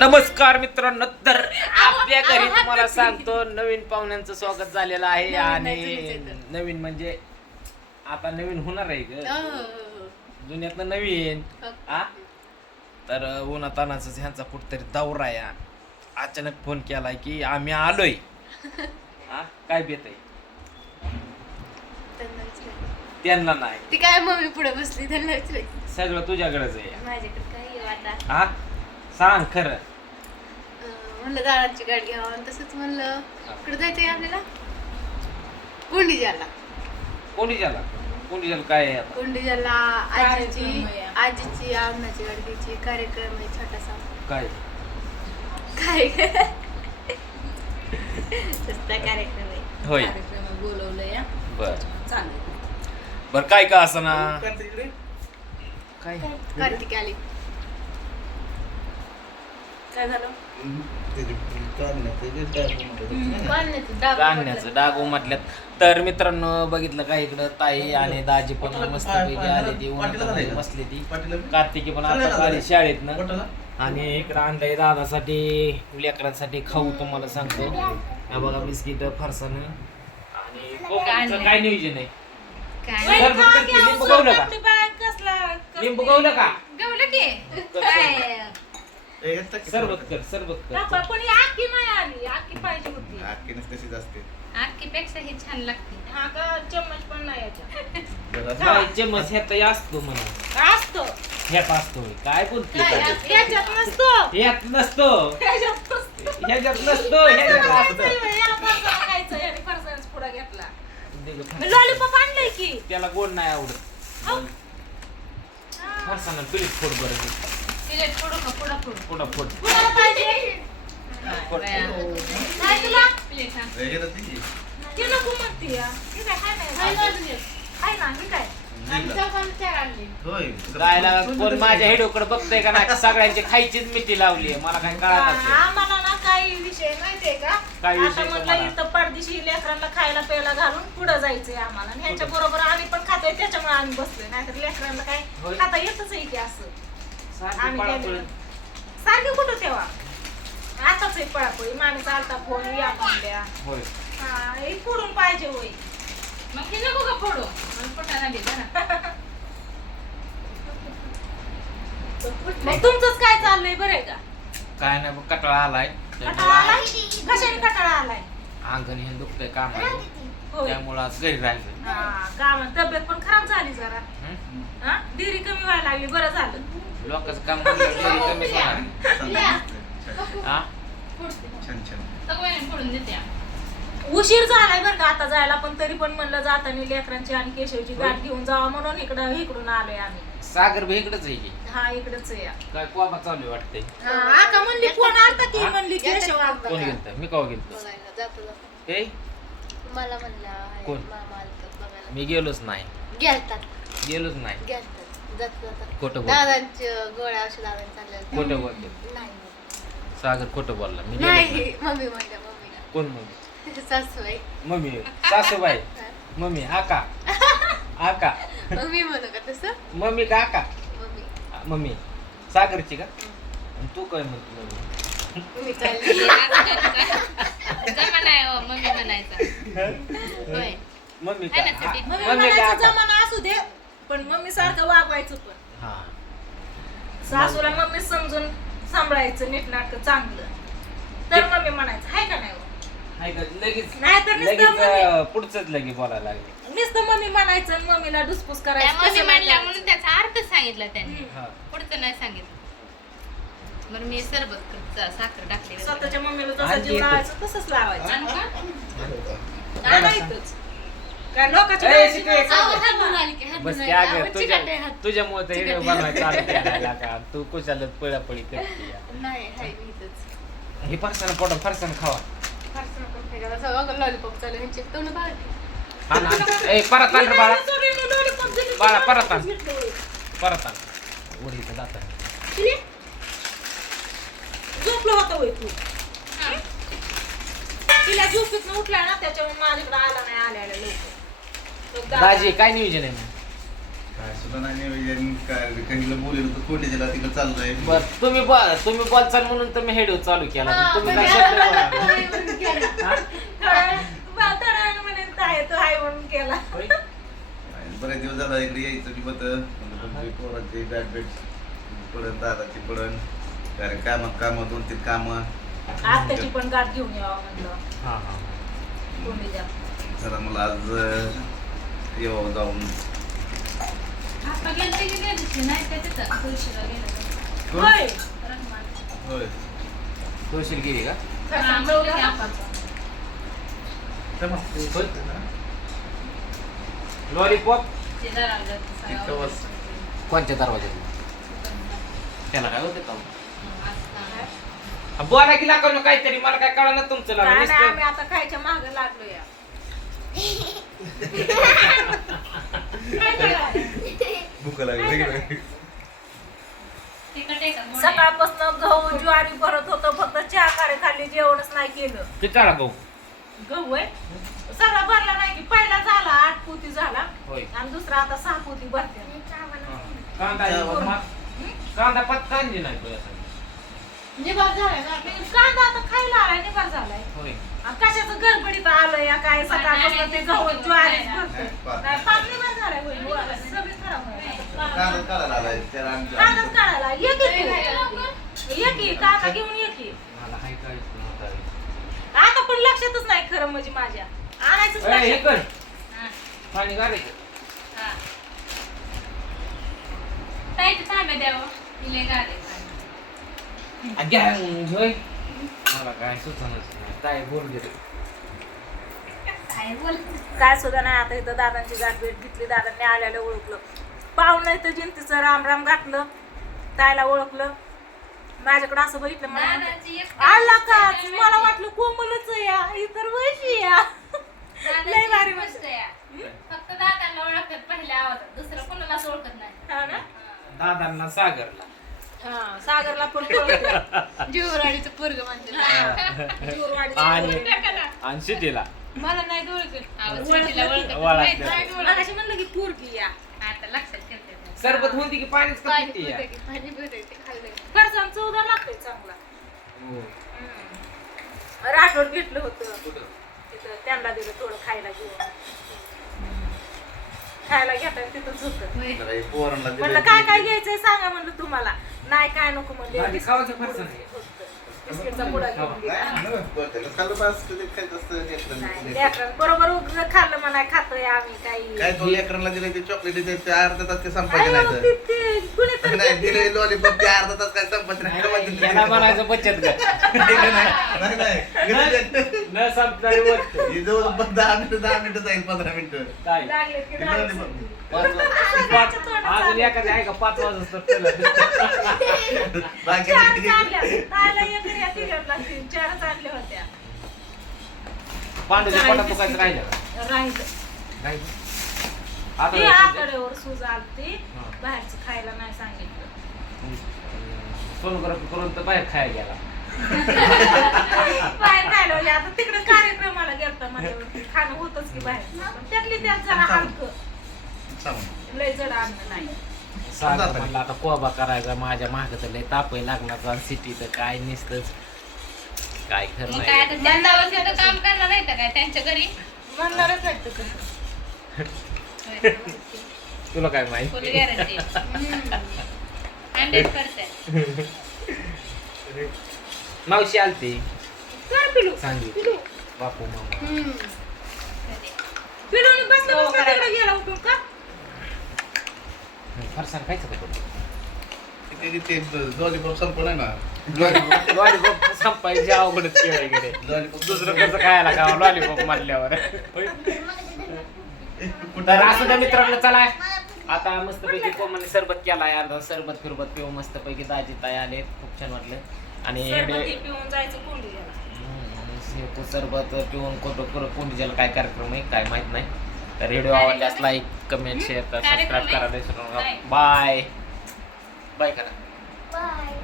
नमस्कार मित्रांनो तर आपल्या घरी तुम्हाला सांगतो नवीन पाहुण्यांचं स्वागत झालेलं आहे आणि. नवीन म्हणजे आता नवीन होणार आहे ग. हो, जुन्यातनं नवीन. आ? तर उन्हातानाच ह्यांचा कुठतरी दौरा आहे. हा. अचानक फोन केलाय की आम्ही आलोय. आ? काय बेत आहे? त्यांना नाही. ती काय मम्मी पुढे बसली त्यांना सगळं तुझ्याकडेच आहे. माझ्याकडे काय आता. हा सांग खरं. अं, म्हणलं दादाची गाडी घ्यावं आणि तसंच म्हणलं कुठे जायचंय आपल्याला? कोंडीजाला कोणी झाला कोणी झालं काय आहे आता? कोंडीजाला आजीची कार्यक्रम आहे. आजीची आमनाची गाडी घ्यायची कार्यक्रम आहे छोटासा. काय? काय? तसला कार्यक्रम आहे. होय. कार्यक्रमात बोलवलंय या. बर. चालेल. बर काय का असं ना? काय? कार्तिक आली. काय झालं? डाग गाण्याचं डाग उमटल्यात तर मित्रांनो बघितलं का इकडं ताई आणि दाजी पण मस्त पैकी आली ती बसली ती. कार्तिकी पण आता आली शाळेतनं आणि इकडं आणलंय दादासाठी लेकरांसाठी खाऊ तुम्हाला सांगतो. हा बघा बिस्किट फरसाण आणि काय नियोजन आहे? लिंबू गवलं का लिंबू गवलं का गवलं की. काय? सरबत कर सरबत कर बापा, पण आखी नाही आली आखी पाहिजे होती. तशीच असते. आखीपेक्षा ही छान लागते. हा का? चम्मच पण नाही याच्यात. काय चमच ह्यात असतो म्हणा. असतो. ह्यात असतो. काय बोलते काय, काय? याच्यात नसतो. ह्यात नसतो. याच्यात नसतो. ह्याच्यात नसतो ह्याच्यात पुढा घेतला. लॉलीपॉप आणलंय की? त्याला गोड नाही आवडत. हो. फरसाण प्लीज फोड बरं. पुढं पुढं हा. कोण माझ्या हेडोकडे बघतोय का नाही? सगळ्यांची खायचीच मिठी लावली मला काय कळत आम्हाला ना काही विषय माहितीये का? काय विषय आता तुम्हाला? म्हटलं इथं पडदिशी लेकरांना खायला प्यायला घालून पुढे जायचंय आम्हाला? आणि ह्यांच्या बरोबर आम्ही पण खातोय त्याच्यामुळे आम्ही बसलोय. नाहीतर लेकरांना काय? होय. खाता येतच आहे की असं? आम्ही पळापळ. सारखी कुठं तेव्हा आताच आहे पळापळी. मामी चालता फोन या म्हणल्या. होय. हा हे पुढून पाहिजे होय. मग हे नको का फोडू? मला पोटाला बरं. मग तुमचंच काय चाललंय बरं आहे का? काय नाही बघ कटाळा आलाय. कटाळा आलाय? कशाने कटाळा आलाय? अंगण हे दुखतंय काम होय. त्यामुळं आज घरी राहिलं हा गावात तब्येत पण खराब झाली जरा. हं? हा? डिरी कमी व्हायला लागली बरं झालं. लोकांचं काम म्हणलं घरी कमीच होणार हा? छान छान. फोडून देते. उशीर झालाय बरं का आता जायला पण तरी पण म्हणलं जाताना लेकरांची आणि केशवची गाठ घेऊन जावा म्हणून इकडं इकडून आलोय आम्ही. सागर भाई इकडेच आहे की? हा इकडच आहे. काय कोबा चालू आहे वाटतंय? हा, आका म्हणली फोन आलता की हा? म्हणली केशव आलता. कोण गेलत? मी कवा गेलतो? बघायला जातो जातो. हे मला म्हणला कोण? मामा आलता बघायला. मी गेलोच नाही. गेलतात. गेलोच नाही. गेलतात. जात जातात. खोटं बोल दादांचं गोळ्या औषध दादांनी चालल्या खोटं बोलले नाही सागर खोटं बोलला. मी गेलोच नाही नाही. मम्मी म्हणल्या मम्मीला कोण मम्मी? सासूबाई. मम्मी सासूबाई. मम्मी आका. आका. मम्मी म्हणू का तसं? मम्मी का आका? मम्मी. मम्मी सागरची का? आणि तू काय म्हणतो मम्मी? मम्मी चालली. जमाना आहे हो मम्मी म्हणायचा. होय. मम्मी का आहे ना छोटी? मम्मी मम्मी का म्हणायचं आका जमाना असू दे पण मम्मी सारखं वागवायचं पण. हा. सासूला मम्मी समजून सांभाळायचं नीटनाटक चांगलं. तर मम्मी म्हणायचं हाय का नाही हो? हाय का? लगेच नाही तर नुसतं लगेच मम्मी अं, पुढचंच लगे बोलायला लागले. नुसतं मम्मी म्हणायचं आणि मम्मीला डुसपूस त्या करायचं मम्मी तसं म्हणल्या. म्हणून त्याचा अर्थ सांगितला त्यांनी. हा. पुढचं नाही सांगितलं. बरं मी सरबत करत- साखर टाकली स्वतःच्या मम्मीला जसं आणि जीव एकच. लावायचं तसंच लावायचं आणू का? आणायचंच काय लोकांच्या ए, आहो, हात धुवून आली की, हात बस धुवून की आली. अगं आहो, तुझ्या चिकट आहे हात. तुझ्यामुळे तर व्हिडिओ बनवायचा चालू केला का तू कुशाला पळापळी करते या. नाही हाय मी इथंच. हे फरसाण पोटा फरसाण खावा फारसं नको फेकायला. सगळं lollipop चालू आहे. ह्यांची तोंड बाहेर. हा ए परत आण रे बाळा बाळा, परत आण. परत आण उडीचं जाता झोपलं होतं होय तू. तिला झोपेतनं उठला ना त्याच्यामुळे माझ्याकडे आला नाही आल्या आल्या लवकर. तो दा- दाजी काय नियोजन आहे मग? काय सुद्धा नाही नियोजन. काय कधीला बोललेलं तर कोणी दिला तिकडे चाललंय. बर तुम्ही ब- तुम्ही बोलचाल म्हणून तर मी हेडिओ चालू केला पण तुम्ही काय शब्द बोलला? बरेच दिवस झाला इकडे यायचं की बत पोरांची बॅट बॅट पडन दादाची पडन कारण काम काम दोन तीन काम आत्याची पण गाठ घेऊन यावं म्हणलं हा, हा. कोंडीच्या जरा मला आज अं, येऊ जाऊन आता गेलते की त्या दिवशी नाही का तिथं तुळशीला गेलं होय रंगमाळ. होय तुळशीला गेली का हा, म्हणलं की. होय? लॉलीपॉप ते वास. कोणत्या दरवाज्यात त्याला काय होतं का. बोला की लागा ना काहीतरी मला काय कळलं तुमचं काय लागलं नुसतं. आम्ही आता खायच्या माग लागलो या काय करायचं? भूक लागली तिखट आहे का गोड आहे? सकाळपासून गहू ज्वारी भरत होतं फक्त चहा कार्य खाल्ली जेवणच नाही केलं किती काढा गहू गहू आहे सगळा भरला नाही की पहिला झाला आठ पोती झाला होय आणि दुसरा आता सहा पोती भरते कांदा कांदा पत कांदी नाही. निभार झालाय ना. कांदा आता खायला आलाय निभार झालाय. होय. कशाचं गडबडीत आलं या काय सकाळपासून ते गहू ज्वारी नाही. निभार झालाय होय, होय. सगळी खराब होईल. कांदा काढायला आलाय त्याला आमच्या- कांदाच काढायला ये की तू. ये की कांदा घेऊन ये की मला हाय काय आता पण लक्षातच नाही खरं म्हणजे माझ्या. आणायचंच हे लक्षात कर. हा, पाणी घालायचं हा. ताईचं तांबे द्यावं. मला काय सुचनच नाही. काय बोल घेतो काय बोल. काय सुद्धा नाही आता इथं दादांची गाठ भेट घेतली. दादांनी आल्याला ओळखलं. पाहुणं इथं जिंतीचं. राम राम घातलं तायला ओळखलं. माझ्याकडे असं बघितलं आला का? मला वाटलं कोमलच या. इतर वैशी या. लय भारी. फक्त दादाला ओळखत पहिल्या आवाजात. दुसरं कोणालाच ओळखत नाही. हा ना? दादांना सागरला. हा सागरला पण ओळखलं. जीवराडीचं पोरग म्हणते जोरवाडीचं आणि ओळखलं. आणि सिटीला मला नाही ओळखलं आवाज सुट्टीला ओळखत ओळखलं. माहीत नाही. मगाशी म्हणलं की पोरगी या आता लक्षात ठेवते. सरबत होती की पाणीच का पिते या? फरसाण चौदा लागतोय चांगला हो. राठोड घेतलं होतं कुठं? तिथं त्यांना दिलं थोडं खायला घेऊन खायला घेताना तिथंच होतं हे म्हणलं काय काय घ्यायचंय सांगा म्हणलं तुम्हाला नाही काय नको म्हणले. बिस्किटचा पुडा घेऊन गेला. लेकरांनी. बरोबर उगं खाल्लं म्हणा खातोय आम्ही काही काय तो लेकरांना दिले ते चॉकलेट ते ते अर्धा तास ते संपायचे नाही तर. नाही दिले लॉलीपॉप ते अर्धा तास काय नाही दिले? याला म्हणायचं बचत गट नाही, नाही, नाही. नाही. न संपणारी वस्तू हे जवळपास दहा मिनिटं दहा मिनिटं जाईल पंधरा मिनिटं काय लागले की ते लागले. lollipop. पाच अजून एखाद्या आहे का पाच वाजता बाकी चार चालल्या. ताईला एक आणि या तिघांना तीन. चारच आणल्या होत्या पांडूच्या पोटात दुखायचं राहिलं का? राहिलं राहिलं. आता ते जायचं. आतड्यावर सूज आलती हा. बाहेरचं खायला नाही सांगितलं सोनोग्राफी करून तर बाहेर खायला गेला बाहेर खायला म्हणजे आता तिकडे कार्यक्रमाला गेलता माझ्यावरती खाणं होतच की बाहेर. पण त्यातली त्यात जरा हलकं. सांग. लय जड आणलं नाही. सागर म्हणलं आता कोबा करायचा माझ्या माग तर लय तापही लागला सिटी तर काय नसतच काय खरं मग काय नाही आता त्यांना वर्षाचं काम करणार नाही का काय? त्यांच्या घरी? म्हणणारच नाही तर. तुला काय माहीत? हंड्रेड पर्सेंट मावशी आलती. कर पिलू. बापू मामा. पिलूने बसलं बसलं तिकडे गेला उठून का? फरसाण खायचं का तुला? ते- ते लॉलीपॉप संपलं ना. लॉलीपॉप संपायची अवघडच खेळ लॉलीपॉप दुसरं कसं खायला का लॉलीपॉप मारल्यावर तर असं त्या मित्रांनो चला. आता मस्तपैकी कोमलने सरबत केलाय अर्धा सरबत फिरबत पिऊ मस्तपैकी दाजी ताई आले खूप छान वाटलं. आणि सरबती हे पिऊन जायचं कोंडी गेला कुसर सरबत पिऊन कोणतं कुठं कोणी ज्याला काय कार्यक्रम आहे काय माहीत नाही. तर व्हिडिओ आवडल्यास लाईक कमेंट शेअर सबस्क्राईब करा बाय. बाय. करा बाय.